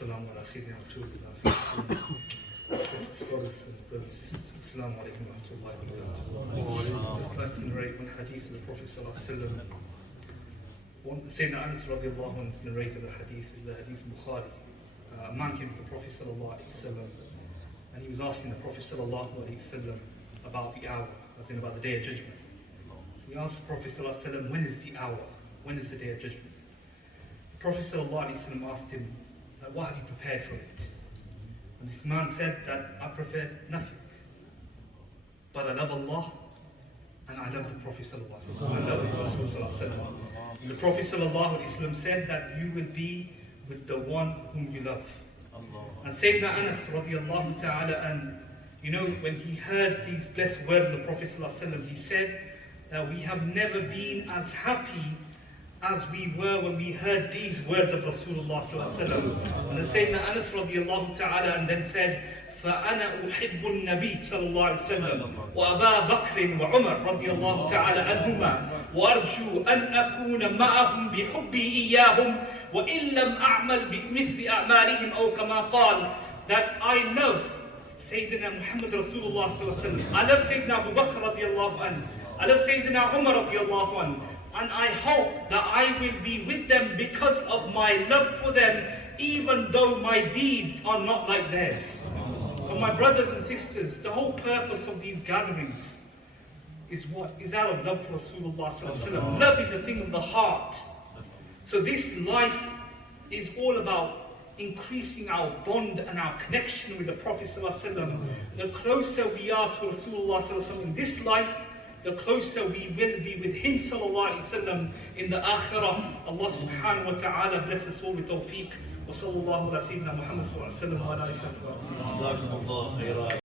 Salaam ala Sayyidina Rasulullah. Scholars and brothers, Assalamu alaikum wa rahmatullahi wa barakatuh. Just like to narrate one hadith of the Prophet sallallahu alaihi wasallam. Sayyidina Anas radiallahu anhu narrated the hadith, the hadith Bukhari. A man came to the Prophet sallallahu alaihi wasallam, and he was asking the Prophet sallallahu alaihi wasallam about the hour, as in about the day of judgment. So he asked the Prophet sallallahu alaihi wasallam, when is the hour? When is the day of judgment? The Prophet sallallahu alaihi wasallam asked him, what have you prepared for it? And this man said that I prepared nothing, but I love Allah and I love the Prophet sallallahu alaihi wasallam. I love the Rasul sallallahu alaihi wasallam. And the Prophet sallallahu alaihi wasallam said that you will be with the one whom you love. And Sayyidina Anas radiallahu ta'ala, and you know, when he heard these blessed words of the Prophet sallallahu alaihi wasallam, he said that we have never been as happy as we were when we heard these words of Rasulullah sallallahu alaihi wasallam. And then Sayyidina Anas radiallahu ta'ala and then said, فأنا أحب النبي صلى الله عليه وسلم وأبا بكر وعمر رضي الله تعالى عنهما وأرجو أن أكون معهم بحبي إياهم وإن لم أعمل بمثل أعمالهم أو كما قال, that I love Sayyidina Muhammad Rasulullah sallallahu alaihi wasallam. I love Sayyidina Abu Bakr radiallahu anhu. I love Sayyidina Umar radiallahu anhu. And I hope that I will be with them because of my love for them, even though my deeds are not like theirs. So my brothers and sisters, the whole purpose of these gatherings is what? Is out of love for Rasulullah sallallahu alaihi wasallam. Love is a thing of the heart. So this life is all about increasing our bond and our connection with the Prophet sallallahu alaihi wasallam. The closer we are to Rasulullah sallallahu alaihi wasallam in this life, the closer we will be with him sallallahu alaihi wasallam in the akhirah. Allah subhanahu wa ta'ala bless us all with tawfiq. وصلى الله على سيدنا محمد صلى الله عليه وسلم وعلى آله وصحبه.